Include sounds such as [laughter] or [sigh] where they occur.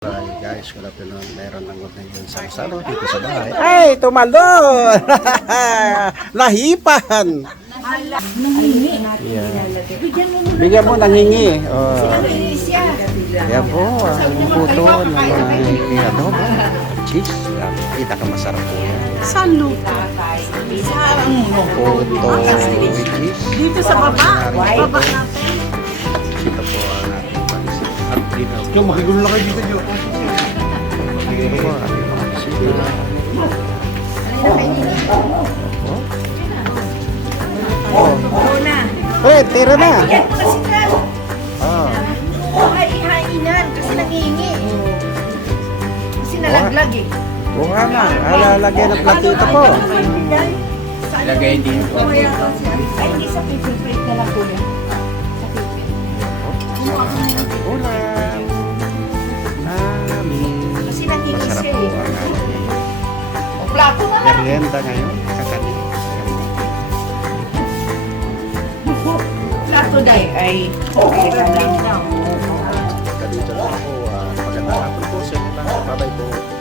Hi guys, good afternoon. Meron ng good ngayon sa Salo dito sa bahay. Ay, tumalon! Nahipan! [laughs] Yeah. Bigyan mo ng hingi. Oh. Yan po, ang puto ng mga ano, cheese. Kita ka masarap po yan. Saan luto? Puto with cheese. Dito sa baba. Baba natin. Yung makigulo na kayo dito, Joe. Ito po ang ating mga bisita. Oh. Muna. Eh, tira na. Yan na si Tran. Ah. Ay, ihainan kasi nangihingi. Kasi nalaglag eh. Buka na. Alalagyan ng platito po. Ilagay din. Ay, hindi sa paper plate na lang. Ulam. Sarap po ang plato na lang. merienda ngayon. Kakani. Plato day ay okay ka lang. Kadito lang po. Maganda lang po po. Sige lang. Bye-bye po.